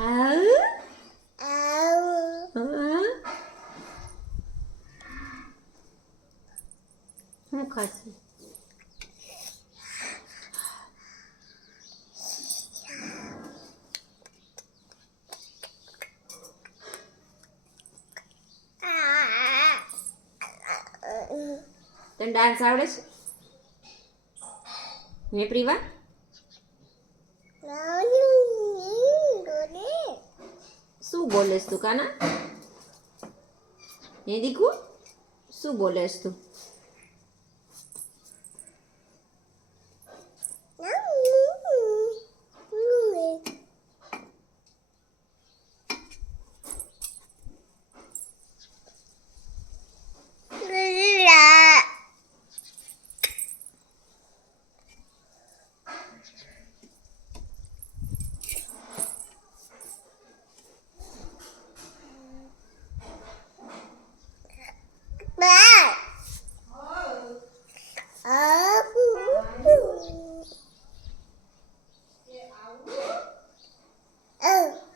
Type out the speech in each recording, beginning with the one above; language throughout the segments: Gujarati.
આવ હું ખાશે તને ડાન્સ આવડે છે હે પ્રિવા શું બોલેસ તું કાના હે દીકુ શું બોલેસ તું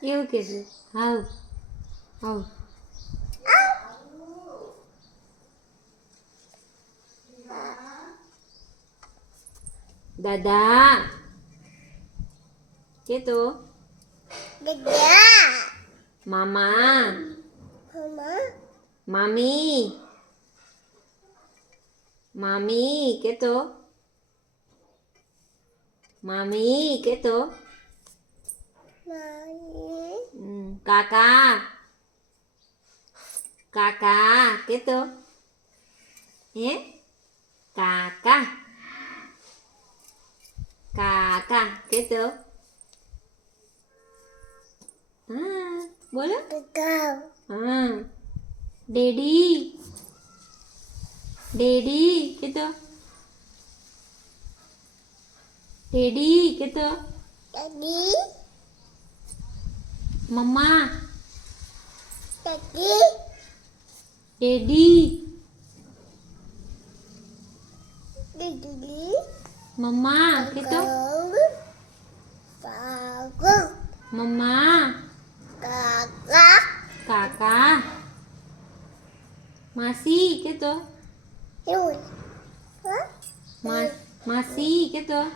એવું કે છે હાવ હાવ દાદા કે તો મામા મામી મામી કે તો મામી કે તો કાકા કાકા કે તો હે કાકા કાકા કે તો હા બોલો હા ડેડી ડેડી કે તો ડેડી કે તો મમ્મા ડેડી મમ્મા કે તો મમ્મા કાકા માસી કે તો માસી કે તો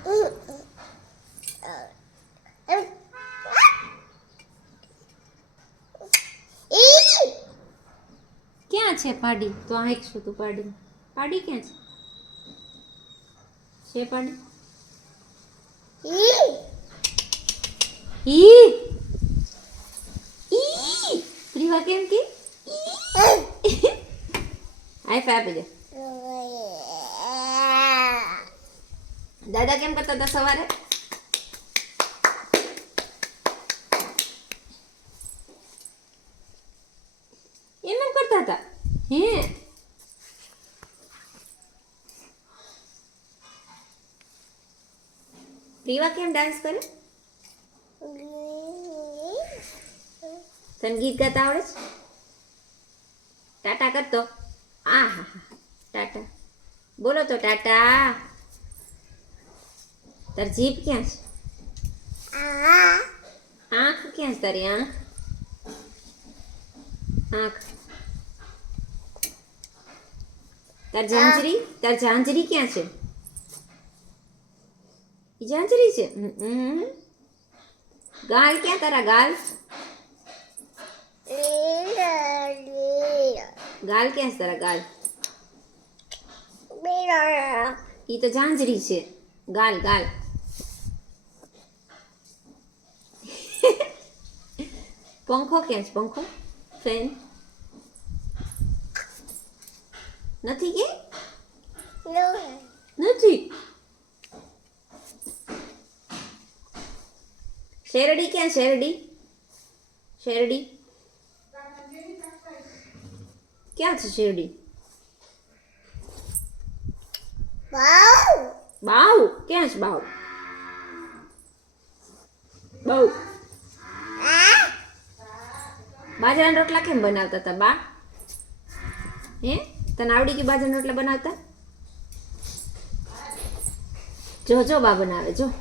ક્યાં છે પાડી તો આ એક છું તું પાડી પાડી ક્યાં છે પાડી ઈ ઈ પ્રિવા કેમ કે હાઈ ફાઈ આપી દે દાદા કેમ કરતા હતા સવારે એમ કરતા હતા હે પ્રિવા કેમ ડાન્સ કરે તને ગીત ગાતા આવડે છે ટાટા કરતો આ હા હા ટાટા બોલો તો ટાટા તાર જીભ ક્યાં છે આંખ ક્યાં છે તારી આંખ આંખ તાર ઝાંઝરી ક્યાં છે ઈ ઝાંઝરી છે ગાલ ક્યાં તારા ગાલ ગાલ ક્યાં છે તારા ગાલ ઈ તો ઝાંઝરી છે ગાલ ગાલ પંખો ક્યાં છે પંખો ફેન નથી કે નથી શેરડી ક્યાં શેરડી શેરડી ક્યાં છે શેરડી બાવ ક્યાં છે બાવ બાવ બાજરાના રોટલા કેમ બનાવતા હતા બા હે તને આવડી ગયું બાજરાના રોટલા બનાવતા જો જો બા બનાવે જો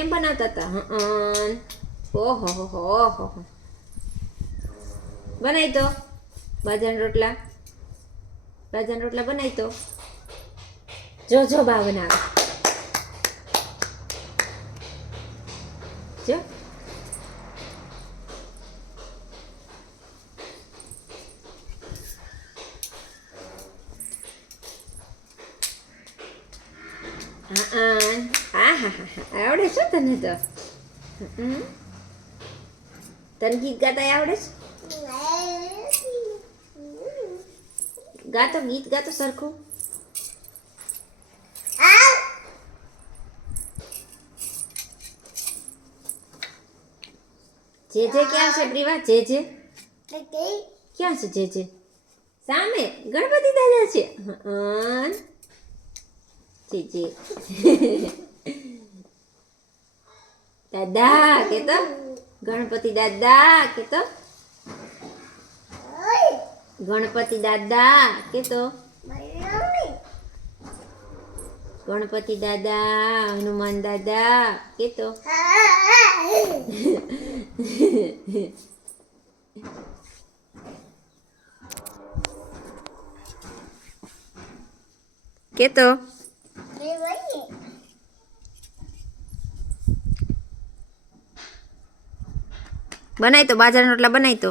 એમ બનાવતા હતા. ઓહો હો હો હો હો. બનાવી તો બાજરાના રોટલા. બાજરાના રોટલા બનાવી તો જો જો બા બનાવે જો. હા આવડે છે તને તો. તને ગીત ગાતા આવડે છે? ગાતો ગીત ગાતો સરખું. જે ક્યાં છે પ્રિવા? જે ક્યાં છે? જે સામે ગણપતિ દાદા છે. જે દાદા કે તો ગણપતિ દાદા કે તો ગણપતિ દાદા કે તો ગણપતિ દાદા હનુમાન દાદા કે તો કે તો બનાય તો બાજરાના રોટલા બનાય તો